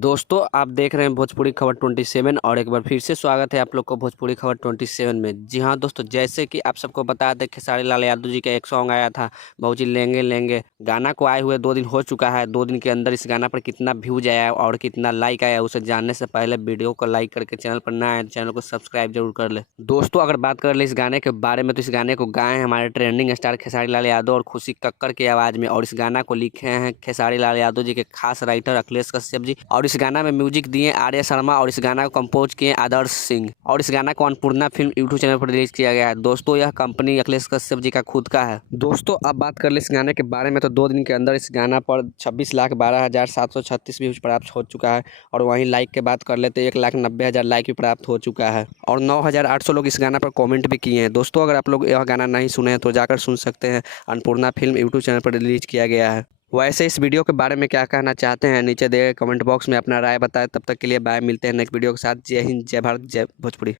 दोस्तों आप देख रहे हैं भोजपुरी खबर 27 और एक बार फिर से स्वागत है आप लोग को भोजपुरी खबर 27 में। जी हाँ दोस्तों, जैसे कि आप सबको बता दें खेसारी लाल यादव जी का एक सॉन्ग आया था भौजी लेंगे लेंगे। गाना को आए हुए 2 दिन हो चुका है। 2 दिन के अंदर इस गाना पर कितना व्यूज आया और कितना लाइक आया उसे जानने से पहले वीडियो को लाइक करके चैनल पर नया है चैनल को सब्सक्राइब जरूर कर ले। दोस्तों अगर बात कर ले इस गाने के बारे में तो इस गाने को गाए हैं हमारे ट्रेंडिंग स्टार खेसारी लाल यादव और खुशी कक्कर की आवाज़ में, और इस गाना को लिखे हैं खेसारी लाल यादव जी के खास राइटर अखिलेश कश्यप जी, और इस गाना में म्यूजिक दिए आर्य शर्मा, और इस गाना को कंपोज किए आदर्श सिंह, और इस गाना को अन्नपूर्णा फिल्म यूट्यूब चैनल पर रिलीज किया गया है। दोस्तों यह कंपनी अखिलेश कश्यप जी का खुद का है। दोस्तों अब बात कर ले इस गाने के बारे में तो 2 दिन के अंदर इस गाना पर 26,12,736 व्यूज प्राप्त हो चुका है, और वहीं लाइक के बात कर ले तो 1,90,000 लाइक भी प्राप्त हो चुका है, और 9,800 लोग इस गाना पर कॉमेंट भी किए हैं। दोस्तों अगर आप लोग यह गाना नहीं सुने हैं तो जाकर सुन सकते हैं, अन्नपूर्णा फिल्म यूट्यूब चैनल पर रिलीज किया गया है। वैसे इस वीडियो के बारे में क्या कहना चाहते हैं नीचे दिए गए कमेंट बॉक्स में अपना राय बताएं। तब तक के लिए बाय, मिलते हैं नेक्स्ट वीडियो के साथ। जय हिंद, जय भारत, जय भोजपुरी।